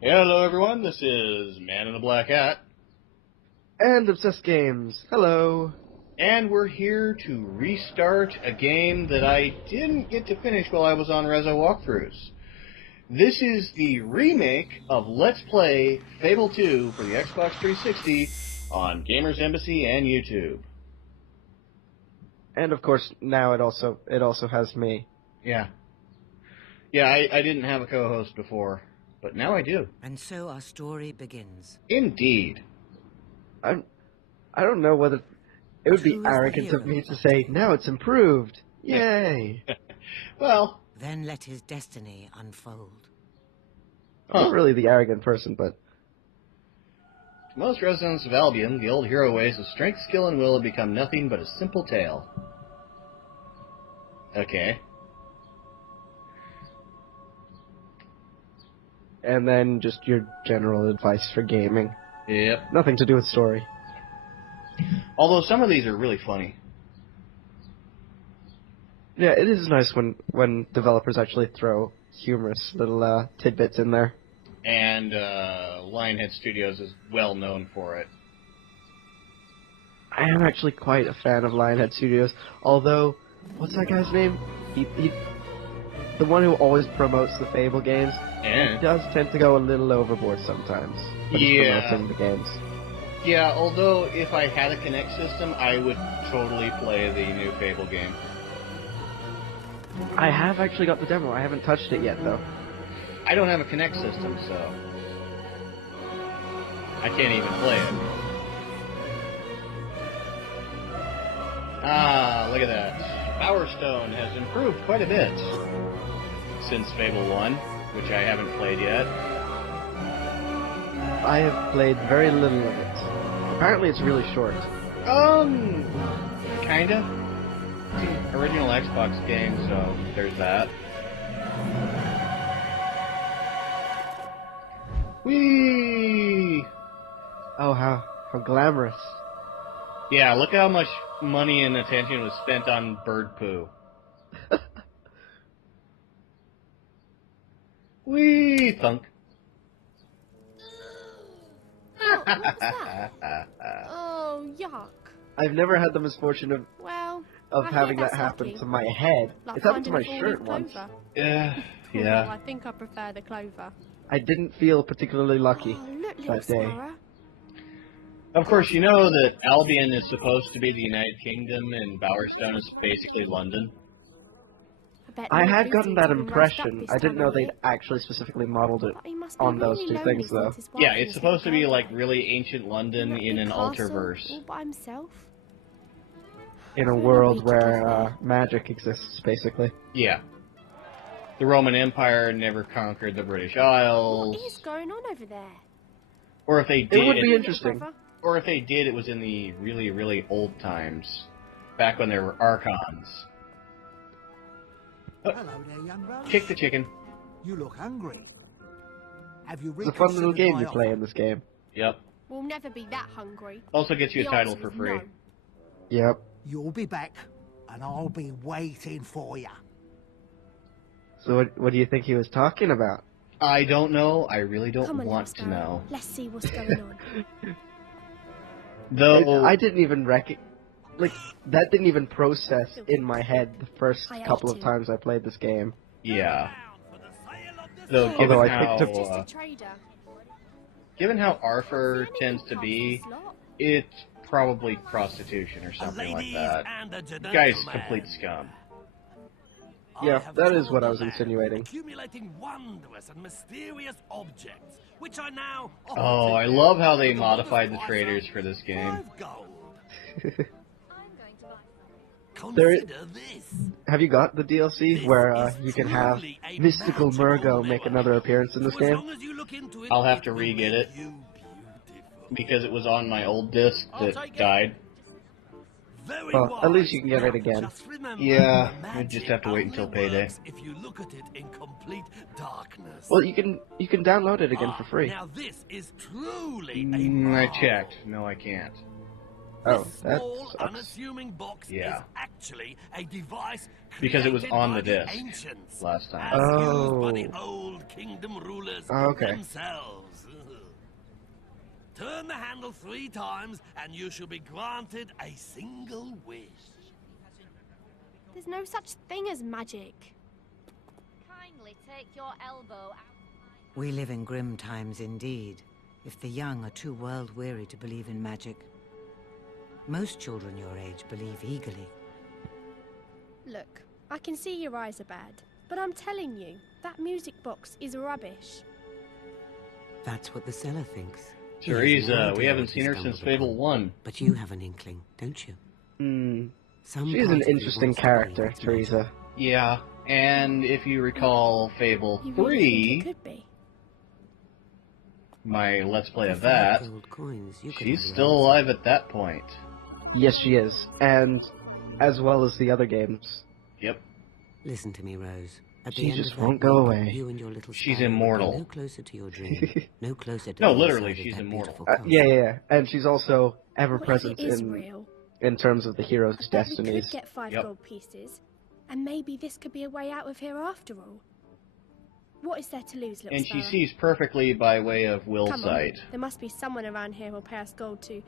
Hello everyone, this is Man in the Black Hat, And Obsessed Games. Hello. and we're here to restart a game that I didn't get to finish while I was on Rezo walkthroughs. This is the remake of Let's Play Fable 2 for the Xbox 360 on Gamers Embassy and YouTube. And of course, now it also has me. Yeah. Yeah, I didn't have a co-host before, but now I do. And so our story begins. Indeed. I don't know whether it would be Who is the arrogant of hero? me to say now it's improved. Yay! Well, Then let his destiny unfold. I'm not really the arrogant person, but to most residents of Albion, the old hero ways of strength, skill, and will have become nothing but a simple tale. Okay. and then just your general advice for gaming. Yep. Nothing to do with story. Although some of these are really funny. Yeah, it is nice when developers actually throw humorous little tidbits in there. And Lionhead Studios is well known for it. I am actually quite a fan of Lionhead Studios, although, what's that guy's name? He the one who always promotes the Fable games, And does tend to go a little overboard sometimes when he's Yeah. promoting the games. yeah, although if I had a Kinect system, I would totally play the new Fable game. I have actually got the demo. I haven't touched it yet, though. I don't have a Kinect system, so I can't even play it. Ah, look at that. Bowerstone has improved quite a bit since Fable 1, which I haven't played yet. I have played very little of it. Apparently it's really short. Kinda. It's an original Xbox game, so there's that. Whee! Oh, how glamorous. Yeah, look how much money and attention was spent on bird poo. Whee! Thunk. What's that? Oh, yuck. I've never had the misfortune of Well, I hear having that that's happen lucky. to my head. Like It's happened to my finding a shirt four-leaf once. clover. Yeah, Well, yeah. I think I prefer the clover. I didn't feel particularly lucky Oh, look, little that day. sparrow. Of course, you know that Albion is supposed to be the United Kingdom and Bowerstone is basically London. Bet I Lord had gotten that Lucy's been roughed up impression. this I didn't time know of they'd year. actually specifically modeled it But he must be on those really two lonely things, though. since his wife Yeah, and it's his supposed to little be girl like died. really ancient London That in big an castle, alterverse. all by himself. In a Really world need to where go there. magic exists, basically. Yeah. The Roman Empire never conquered the British What Isles. is going on over there? Or if they It would did, be Little interesting. brother? or if they did, it was in the really, really old times. Back when there were Archons. Hello there, young brother. Kick the chicken. You look hungry. Have you It's a fun little reconsidered game my you play offer? in this game. Yep. We'll never be that hungry. Also gets you a The title answer for is free. no. Yep. You'll be back, and I'll be waiting for you. So what do you think he was talking about? I don't know. I really don't Come on, want little to sparrow. know. Let's see what's going on. Though I didn't even that didn't even process in my head the first I couple of ate times I played this game. yeah. Though Oh, given Although I how picked Just a trader. given how Arthur tends to Half be, the slot. it's probably prostitution or something like that. The guy's complete scum. Yeah, that is what I was insinuating. Accumulating wondrous and mysterious objects, which I now offer Oh, to I you love how they for the modified the modest traders price for this of game. 5 gold. There- Consider this. Have you got the DLC This where is you can have truly a Mystical magical Murgo make level. another appearance in this So as game? long as you look into it, I'll have to will re-get make it. you beautiful. Because it was on my old disc I'll that take it. died. Very Well, at least you can get wise. it again. Just remember, Yeah, the I just magic have to wait only until payday. works if you look at it in complete darkness. Well, you can download it again for free. Now this is truly a I marvel. checked. No, I can't. Oh, This that small, sucks. unassuming box Yeah. is actually a device Because it was created on by the disc ancients, last time. as used by the Oh. old kingdom rulers Oh, okay. themselves. Turn the handle 3 times, and you shall be granted a single wish. There's no such thing as magic. Kindly take your elbow out. We live in grim times indeed, if the young are too world-weary to believe in magic. Most children your age believe eagerly. Look, I can see your eyes are bad, but I'm telling you, that music box is rubbish. That's what the seller thinks. He has no Theresa, idea we haven't what he seen her stumbled since Fable upon. 1. But you have an inkling, don't you? Hmm. Some She's part an of you interesting wants to believe character, it's magic. Theresa. Yeah, and if you recall Fable You really think 3, it could be? my Let's Play For of 5 that, gold coins, you could she's have your still answer. alive at that point. Yes, she is. And as well as the other games. Yep. Listen to me, Rose. At She the end just of that won't go week, away. You and your little She's sparrow would be immortal. no closer to your dream. No closer to No, the literally, inside of she's that immortal. beautiful castle. Yeah. And she's also ever What if present it is in real? terms of the hero's I bet we destinies. could get 5 Yep. gold pieces, and maybe this could be a way out of here after all. What is there to lose, little And she sparrow? sees perfectly by way of will Come on, sight. there must be someone around here who'll pay us gold to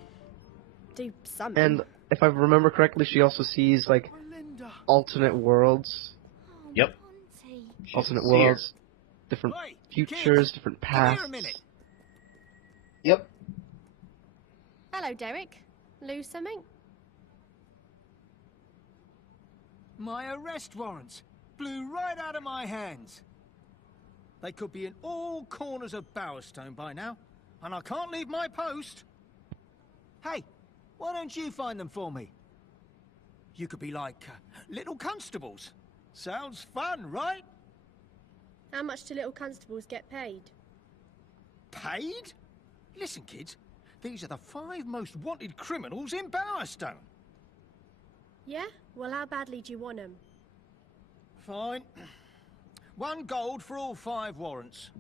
do something. And if I remember correctly, she also sees like Melinda. alternate worlds, Oh, Yep. Monty. alternate See her. worlds, different Oi, futures, kids, different come here paths. a minute. Yep. Hello, Derek. Lose something? My arrest warrants blew right out of my hands. They could be in all corners of Bowerstone by now, and I can't leave my post. Hey, why don't you find them for me? You could be like little constables. Sounds fun, right? How much do little constables get paid? Paid? Listen, kids, these are the 5 most wanted criminals in Bowerstone. Yeah? Well, how badly do you want them? Fine. 1 gold for all 5 warrants.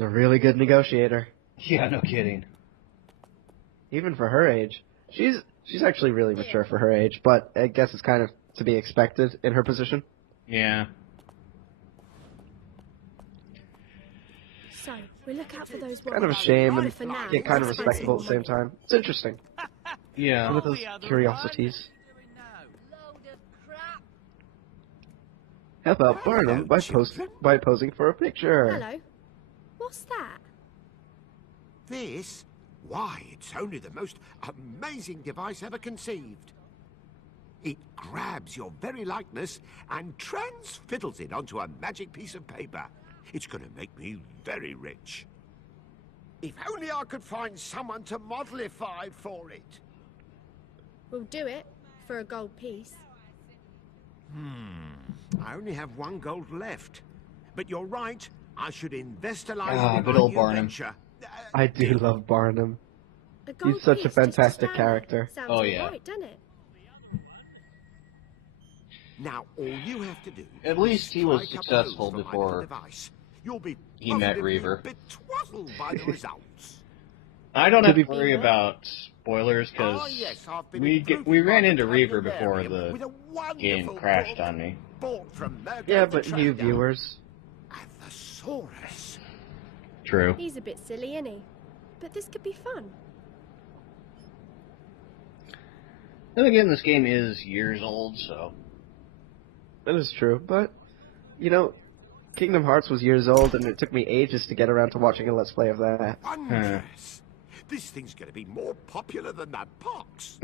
A really good negotiator, Yeah, no kidding. even for her age. She's actually really mature for her age, but I guess it's kind of to be expected in her position. Yeah. So, we look out for those Kind of a warrants. shame But and for now, yet kind of let's respectable at find the same time. It's interesting. Yeah. Some of those curiosities. Load of crap. Help out Barnum by posing for a picture. Hello. What's that? This? Why, it's only the most amazing device ever conceived. It grabs your very likeness and transfiddles it onto a magic piece of paper. It's going to make me very rich. If only I could find someone to modelify for it. We'll do it for a gold piece. I only have 1 gold left. But you're right. I should investalize Ah, it in good my old new Barnum. venture. I do love Barnum. A gold He's such a piece just to fantastic stand there. character. Sounds Oh, yeah. alright, doesn't it? Now, all you have to do At least is he was strike up successful those for my before little device. You'll be he met positively Reaver. betwazzled by the results. I don't To have be to worry about spoilers because Ah, yes, I've been we improving ran my into Reaver vocabulary before with the a wonderful game crashed book on me. bought from Mergo Yeah, the but new Trader. viewers. And Thesaurus. True. He's a bit silly, isn't he? But this could be fun. Then again, this game is years old, so That is true, but, you know, Kingdom Hearts was years old, and it took me ages to get around to watching a Let's Play of that. Wondrous. This thing's going to be more popular than that box.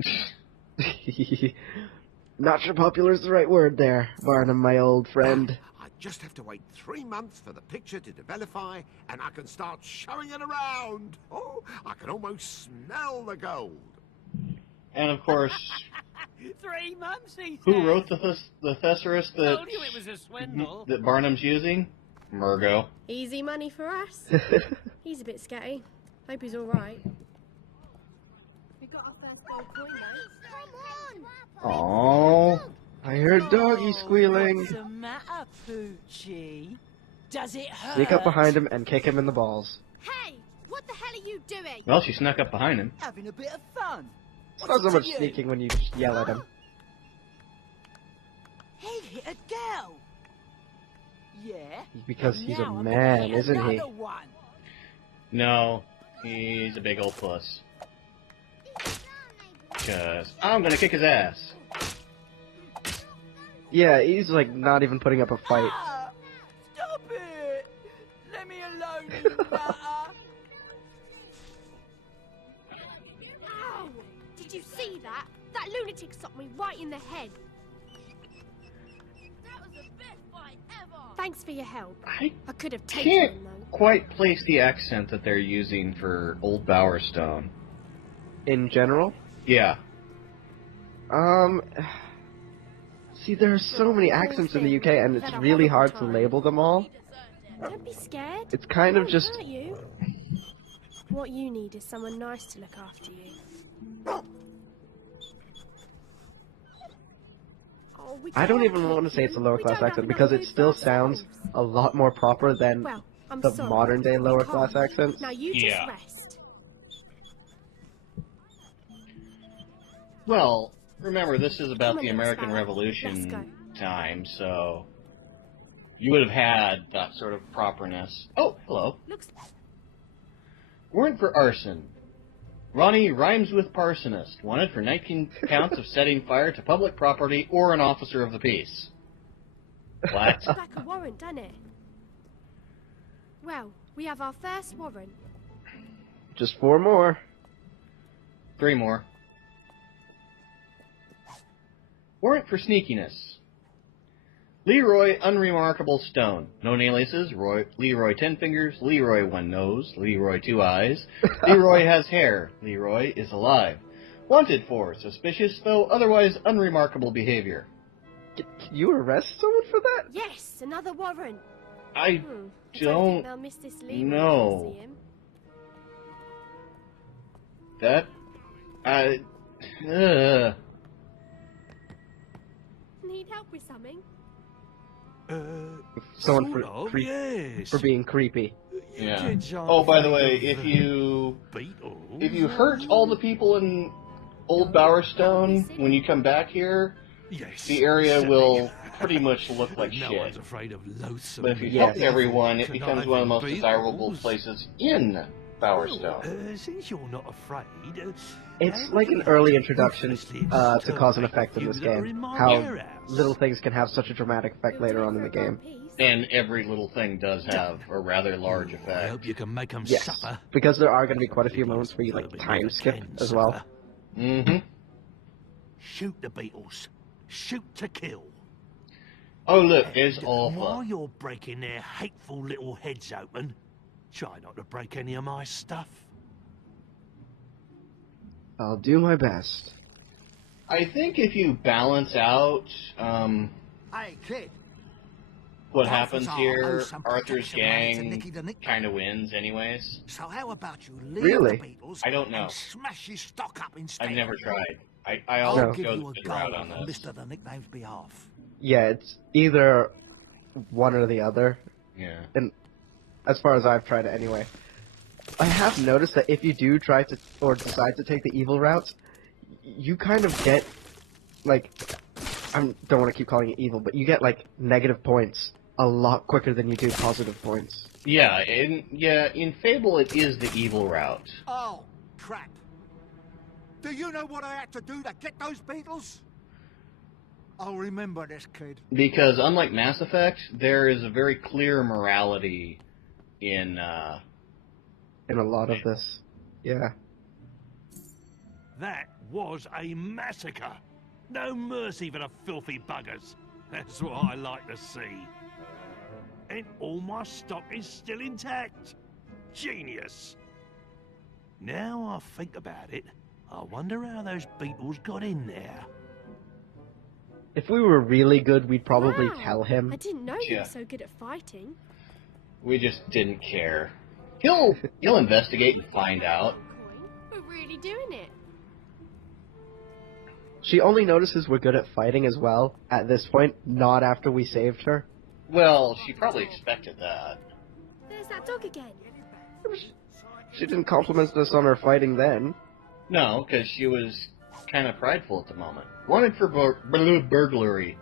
Not sure popular is the right word there, Barnum, my old friend. I just have to wait 3 months for the picture to developify, and I can start showing it around. Oh, I can almost smell the gold. and of course, 3 months, he who said. wrote the thesaurus that Told you it was a swindle. that Barnum's using? Mergo. Easy money for us. He's a bit scatty. Hope he's alright. We got our first gold coin though. Oh, I heard doggy squealing. What's the matter, Poochie? Does it hurt? Sneak up behind him and kick him in the balls. Hey! What What the hell are you doing? Well, she snuck up behind him. Having a bit of fun. It's not so much sneaking when you just yell at him. He hit a girl. Yeah. Because he's a Now I'm man, gonna hit isn't he? another one. No, he's a big old puss. Because I'm gonna kick his ass. Yeah, he's like not even putting up a fight. Ah, stop it! Let me alone, you nutter! Ow! Did you see that? That lunatic socked me right in the head. That was the best fight ever. Thanks for your help. I I could have taken can't him though. quite place the accent that they're using for Old Bowerstone. In general? Yeah. See, there are so many accents in the UK, and it's really hard to label them all. Don't be scared. It's kind of Won't just... hurt you. What you need is someone nice to look after you. Oh, we I don't can't even keep want to say it's a you. lower We class don't have accent, enough because it food still for sounds ourselves. a lot more proper than Well, I'm the sorry. modern day We lower can't. class accents. Now you just Yeah. rest. Well, remember, this is about Come on the then, American Sparrow. Revolution Let's time, so you would have had that sort of properness. Oh, hello. Looks Warrant for arson. Ronnie rhymes with parsonist. Wanted for 19 counts of setting fire to public property or an officer of the peace. What? like a warrant, doesn't it? Well, we have our first warrant. Just 4 more. 3 more. Warrant for sneakiness. Leroy Unremarkable Stone. Known aliases: Leroy 10 Fingers, Leroy 1 Nose, Leroy 2 Eyes, Leroy has hair, Leroy is alive. Wanted for suspicious, though otherwise unremarkable behavior. Can you arrest someone for that? Yes, another warrant. I I don't think they'll miss this Leroy know. when they see him. That... Need help with something? Someone sort of, yes. for being creepy. Yeah. Kids aren't Oh, by the way, afraid if of, you beetles. hurt all the people in Old Bowerstone when you come back here, Yes, the area certainly. will pretty much look like No shit. one's afraid of loathsome But if you Yes. help everyone, it becomes one of the most conniving desirable beetles. places in Bowerstone. Since you're not afraid, It's like an early introduction to cause and effect in this game. How little things can have such a dramatic effect later on in the game. And every little thing does have a rather large I effect. hope you can make them Yes, suffer. because there are going to be quite a few moments where you like But time you skip can as well. suffer. Mm-hmm. Shoot the beetles. Shoot to kill. Oh, look, there's And Alpha. while you're breaking their hateful little heads open, try not to break any of my stuff. I'll do my best. I think if you balance out Hey, kid. what Alphas happens are here, awesome Arthur's protection rates and gang Nicky the Nick. kind of wins anyways. So how about you leave Really? the beetles I don't know. and smash your stock up instead? I've never tried. I I'll always give go you the a good go route on on this. Mr. the Nickname's behalf. Yeah, it's either one or the other. Yeah. And as far as I've tried it anyway. I have noticed that if you do try to, or decide to take the evil route, you kind of get, like, I don't want to keep calling it evil, but you get, like, negative points a lot quicker than you do positive points. Yeah, in Fable it is the evil route. Oh, crap. Do you know what I had to do to get those beetles? I'll remember this, kid. Because unlike Mass Effect, there is a very clear morality in In a lot of this. Yeah. That was a massacre. No mercy for the filthy buggers. That's what I like to see. And all my stock is still intact. Genius. Now I think about it, I wonder how those beetles got in there. If we were really good, we'd probably Wow. tell him. I didn't know you Yeah. were so good at fighting. We just didn't care. He'll investigate and find out. We're really doing it. She only notices we're good at fighting as well, at this point, not after we saved her. Well, she probably expected that. There's that dog again. She didn't compliment us on her fighting then. No, because she was kind of prideful at the moment. Wanted for burglary.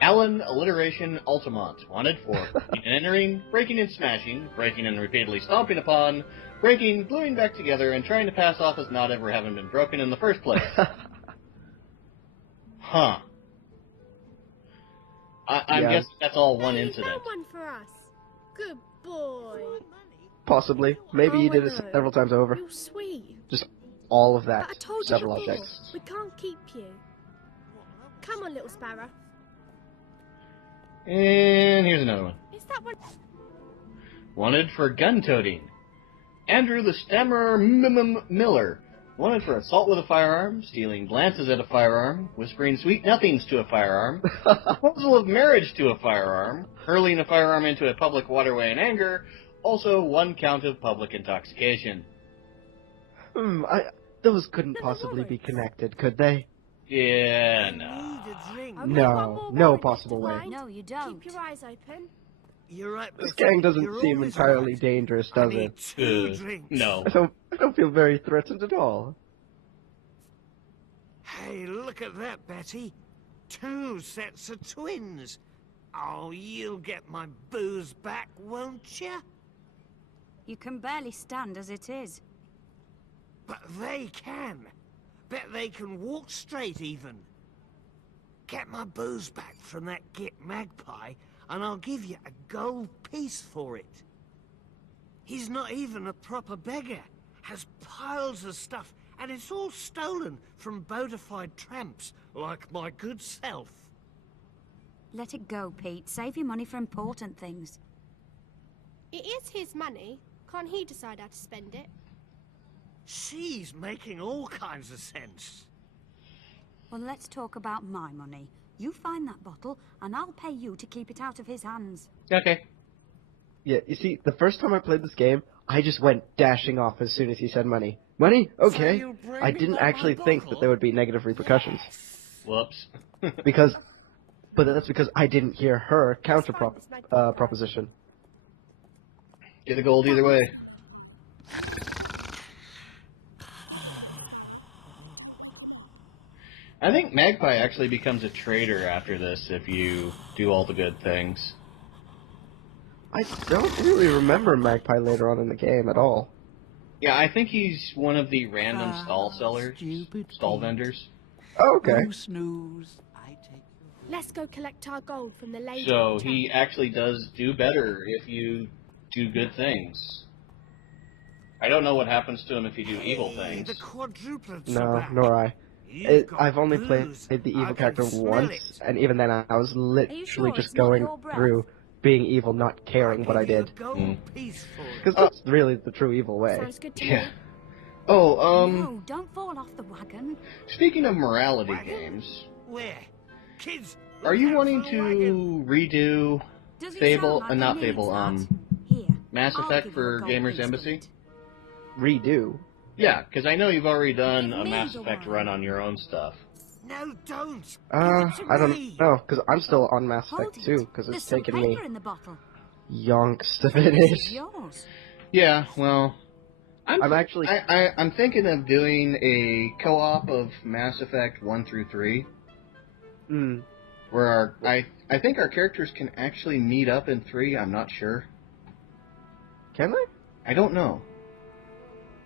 Alan Alliteration Altamont. Wanted for entering, breaking and smashing, breaking and repeatedly stomping upon, breaking, gluing back together, and trying to pass off as not ever having been broken in the first place. Huh. I'm guessing that's all one Hey, incident. You found one for us. Good boy. Possibly. Maybe he did it several times over. You're sweet. Just all of that. But I told Several you before, objects. we can't keep you. Come on, little sparrow. And here's another one. Is that one? Wanted for gun-toting. Andrew the Stammerer Miller. Wanted for assault with a firearm, stealing glances at a firearm, whispering sweet nothings to a firearm, proposal of marriage to a firearm, hurling a firearm into a public waterway in anger, also 1 count of public intoxication. Those couldn't possibly be connected, could they? Yeah, no. No possible way. No, you don't. Keep your eyes open. You're right. This gang doesn't You're seem always entirely right. dangerous, I does need it? 2 drinks. No. I don't feel very threatened at all. Hey, look at that, Betty. 2 sets of twins. Oh, you'll get my booze back, won't you? You can barely stand as it is. But they can. Bet they can walk straight, even. Get my booze back from that git magpie, and I'll give you a gold piece for it. He's not even a proper beggar. Has piles of stuff, and it's all stolen from bona fide tramps like my good self. Let it go, Pete. Save your money for important things. It is his money. Can't he decide how to spend it? She's making all kinds of sense. Well, let's talk about my money. You find that bottle, and I'll pay you to keep it out of his hands. Okay. Yeah, you see, the first time I played this game, I just went dashing off as soon as he said money. Money? Okay. So you bring I me didn't back my actually think that bottle? there would be negative repercussions. Whoops. But that's because I didn't hear her counter proposition. Get a gold either way. I think Magpie actually becomes a traitor after this if you do all the good things. I don't really remember Magpie later on in the game at all. Yeah, I think he's one of the random stall sellers, stall vendors. Oh, okay. Snooze, I take Let's go collect our gold from the lady. So in he town. actually does do better if you do good things. I don't know what happens to him if you do evil Hey, things. the quadruplets are No, back. nor I. You've got I've only played booze. the I evil can character smell once, it. and even then I was literally sure just it's not going your breath? through being evil, not caring I'll what I give you did. a gold piece for it. Because that's really the true evil way. Sounds good to Yeah. me. Oh, No, don't fall off the wagon. speaking of morality Wagon? games, Where? Kids, are look you out wanting for the wagon. to redo Does he Fable, sound like not he Fable, needs that? Here, Mass I'll Effect give you a for gold Gamers piece for Embassy? it. Redo. Yeah, because I know you've already done Give a me Mass the Effect wine. run on your own stuff. No, don't. I Give it to don't me. know, because I'm still on Mass Hold Effect it. 2, because There's it's some taken me paper in the bottle. yonks to This is finish. yours. Yeah, well, I'm actually... I'm thinking of doing a co-op of Mass Effect 1 through 3, where I think our characters can actually meet up in 3. I'm not sure. Can they? I don't know.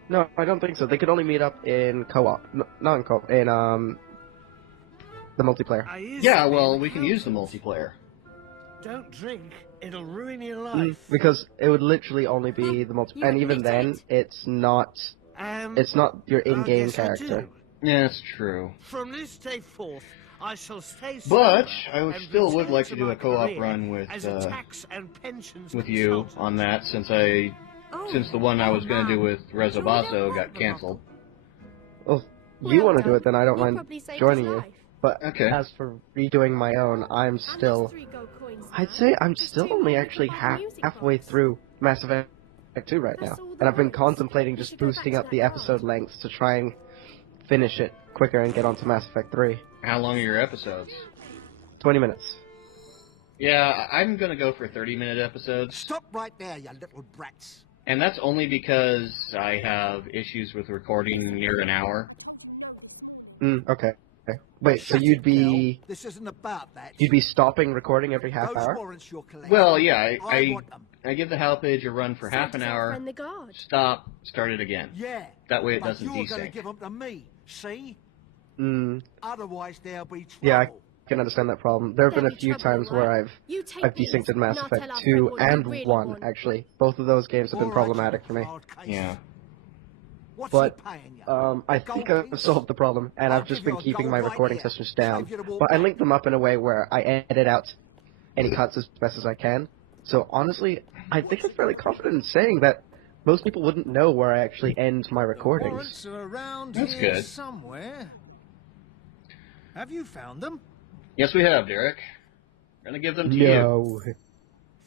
No, I don't think so. They could only meet up in co-op. Not in co-op, in, the multiplayer. I used Yeah, to be well, in we can use the councils. multiplayer. Don't drink. It'll ruin your life. Because it would literally only be the multiplayer. You And even admit then, it. it's not your I in-game guess I character. do. Yeah, that's true. From this day forth, I shall stay But sober I and still would return like to do my a co-op career run with as a tax and pensions with you consultant. on that, since Oh, the one I was going to do with Sure we don't Rezobasso want got the canceled. Well, if you Well want to do done. it, then I don't You mind probably saved joining his you. life. But Okay. as for redoing my own, I'm And that's still... 3 gold coins I'd now. say I'm Just still 2 only more actually to buy the music halfway box. through Mass Effect 2 right now. That's all And I've been there is. contemplating You just should go back boosting to up the that episode card. lengths to try and finish it quicker and get onto Mass Effect 3. How long are your episodes? 20 minutes. Yeah, I'm going to go for 30-minute episodes. Stop right there, you little brats. And that's only because I have issues with recording near an hour. Okay. Wait, so Shut you'd it, be Del. This isn't about that. stopping recording every half Those hour? warrants you're collecting, Well, yeah, I want them. I give the HAL page a run for half an Saves our hour, friend the guard. stop, start it again. Yeah. That way it but doesn't you're going to desync. give them to me, see? Mm, Otherwise there'll be trouble. yeah, I can understand that problem. There have been There'll a be few trouble, times where alright? You take I've these, desynced in Mass and I'll Effect tell our 2 friend what you and really 1, want. actually. Both of those games have been All right, problematic you for me. hard case. Yeah. What's But, he paying you? I think I've solved the problem, and I'll I've just give you been a keeping gold my right recording here. sessions down. Save you to walk But I back. link them up in a way where I edit out any cuts as best as I can. So honestly, I think I'm fairly confident in saying that most people wouldn't know where I actually end my The recordings. warrants are around That's here good. somewhere. Have you found them? Yes, we have, Derek. We're gonna give them to you. No.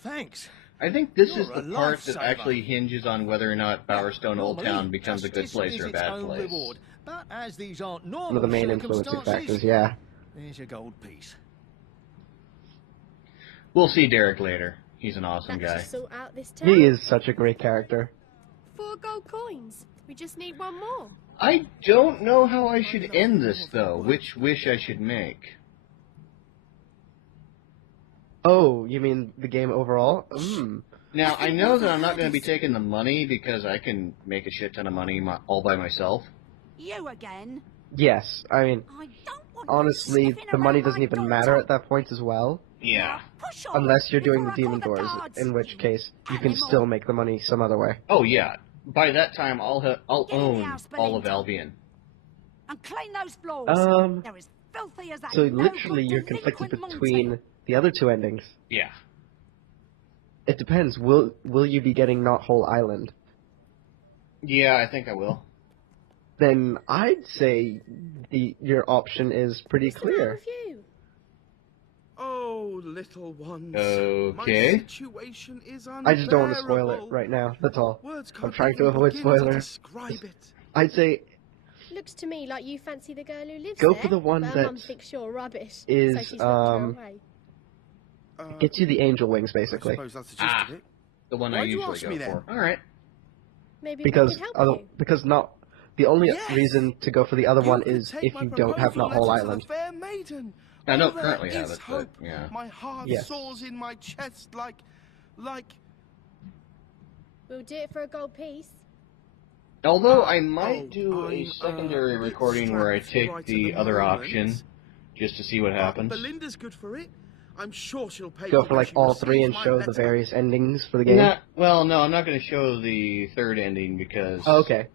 Thanks. I think this You're is a the part that lifesaver. actually hinges on whether or not Bowerstone Old Normally, Town becomes a good justice place is or a its bad own place. reward. But as these aren't One normal of the main influencing circumstances, factors, yeah. there's your gold piece. We'll see Derek later. He's an awesome That guy. should sort out this town. He is such a great character. 4 gold coins. We just need one more. I don't know how I should end this, though. Which wish I should make. Oh, you mean the game overall? Now, I know that I'm not going to be taking the money because I can make a shit ton of money all by myself. You again? Yes, I mean, I don't want you honestly, sniffing the money around doesn't my even daughter. matter at that point as well. Yeah. Push on Unless you're doing before the I call demon doors, guards. in which case you can Animal. still make the money some other way. Oh, yeah. By that time, I'll Get in the own house, all of Belinda. Albion. And clean those floors. They're as filthy as that So no literally good you're conflicted delinquent between Monty. the other two endings. Yeah. It depends. Will you be getting Not Whole Island? Yeah, I think I will. Then I'd say your option is pretty What's the matter clear. with you? Oh, little ones. Okay. My situation is I just don't want to spoil it unbearable. right now, that's all. Words I'm can't trying to even avoid begin to spoilers. describe it. I'd say Looks to me like you fancy the girl who lives Go there. for the one but that Mum thinks you're rubbish, is, so she's locked her away. gets you the angel wings, I basically. suppose that's the gist of it. The one I Why'd you usually ask go me then? for. Alright. Maybe Because we can help you. because not the only Yes! reason to go for the other one You is could if take my you don't have proposal Not Whole letter to Island. the fair maiden. I don't There currently have is it, but hope. yeah. My heart Yes. soars in my chest like. We'll do it for a gold piece. Although I might Oh, do a I'm, secondary bit recording where I strapped take right at the the other moment. option, just to see what happens. Belinda's good for it. I'm sure she'll pay Go you for when like she all three and receives my show the letter. various endings for the game. Well, no, I'm not going to show the third ending because... Oh, okay.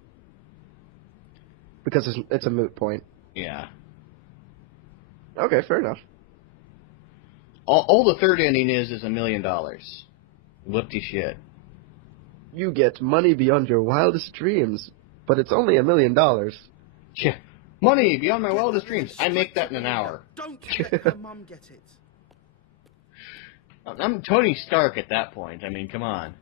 Because it's a moot point. Yeah. Okay, fair enough. All the third ending is $1 million. Whoopty shit. You get money beyond your wildest dreams, but it's only $1 million. Yeah. Money beyond my wildest dreams. I make that in an hour. Don't let her mum get it. I'm Tony Stark at that point. I mean, come on.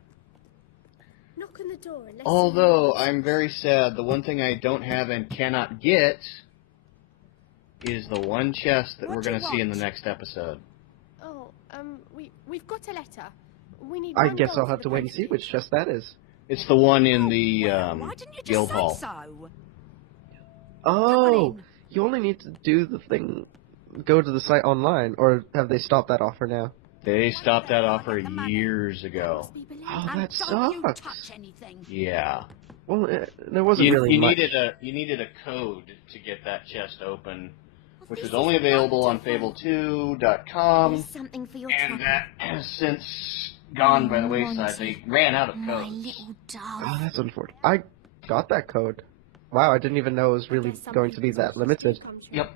Knock on the door and let's Although, see. I'm very sad, the one thing I don't have and cannot get is the one chest that What we're do you going to see in the want? next episode. Oh, we've got a letter. We need I one guess gold I'll for have the to wait and see postage. which chest that is. It's the one in the Well, why didn't you just guild say hall. so? Oh, in. you only need to do the thing, go to the site online, or have they stopped that offer now? They stopped that offer Get the money. years ago. Must be Belinda. Oh, And that don't you sucks. touch anything. Yeah. Well, there wasn't really much. You needed a code to get that chest open, which This was only is available on wonderful. Fable2.com, Here's something for your and trouble. that has since gone by the wayside. They ran out of My codes. little Oh, dove. that's unfortunate. I got that code. Wow, I didn't even know it was really There's some going to be people's that limited. wishes come true. Yep.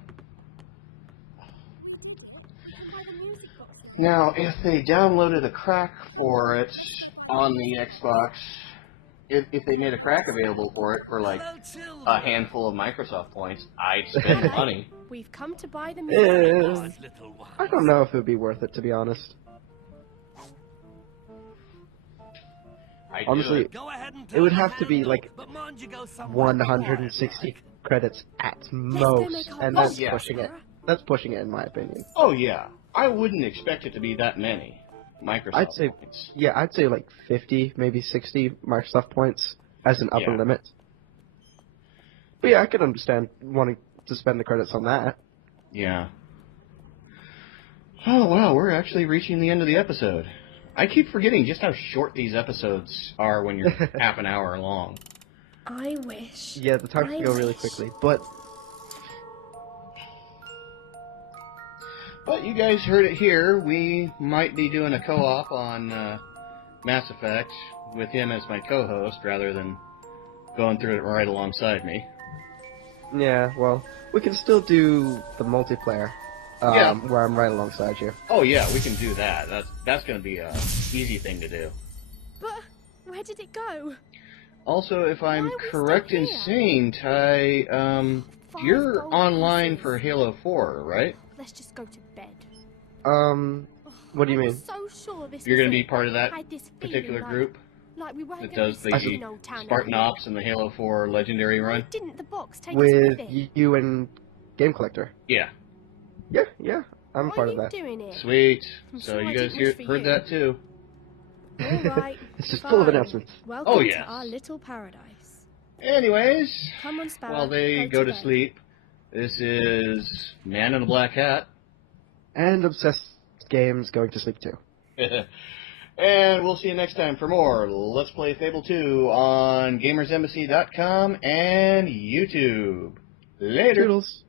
Now, if they downloaded a crack for it on the Xbox, if they made a crack available for it for like a handful of Microsoft points, I'd spend the money. We've come to buy the music. I don't know if it would be worth it, to be honest. I'd Honestly, do it. Go ahead and it would turn have the to be handle, like but mind you go somewhere quiet, 160 like. credits at go most, make our and own that's yeah. pushing it. That's pushing it, in my opinion. Oh yeah, I wouldn't expect it to be that many. Microsoft I'd say, points. yeah, I'd say like 50, maybe 60 Microsoft points as an upper Yeah. limit. But yeah, I could understand wanting to spend the credits on that. Yeah. Oh, wow, we're actually reaching the end of the episode. I keep forgetting just how short these episodes are when you're half an hour long. I wish. Yeah, the time can go really quickly, but you guys heard it here. We might be doing a co-op on Mass Effect with him as my co-host rather than going through it right alongside me. yeah, well, we can still do the multiplayer, where I'm right alongside you. Oh yeah, we can do that. That's going to be a easy thing to do. But where did it go? Also, if I'm Why are we correct still in here? saying, Ty, 5 you're gold online pieces. for Halo 4, right? Let's just go to bed. What do you I mean? was so sure this You're was going to be it. part of that I had this particular feeling group like we weren't that going does to be the stuck in Old Town Spartan anymore. Ops and the Halo 4 Legendary Why run? didn't the box take us With with it? you and Game Collector. Yeah. Yeah, I'm Why part are of you that. doing it? Sweet. I'm So sure you I guys didn't wish for heard you. that too. All right. It's just full of fine. announcements. Welcome Oh, yes. to our little paradise. Anyways, Come on, Sparrow. while they go to bed. sleep, this is Man in the Black Hat. And Obsessed Games going to sleep too. And we'll see you next time for more Let's Play Fable 2 on GamersEmbassy.com and YouTube. Later. Toodles.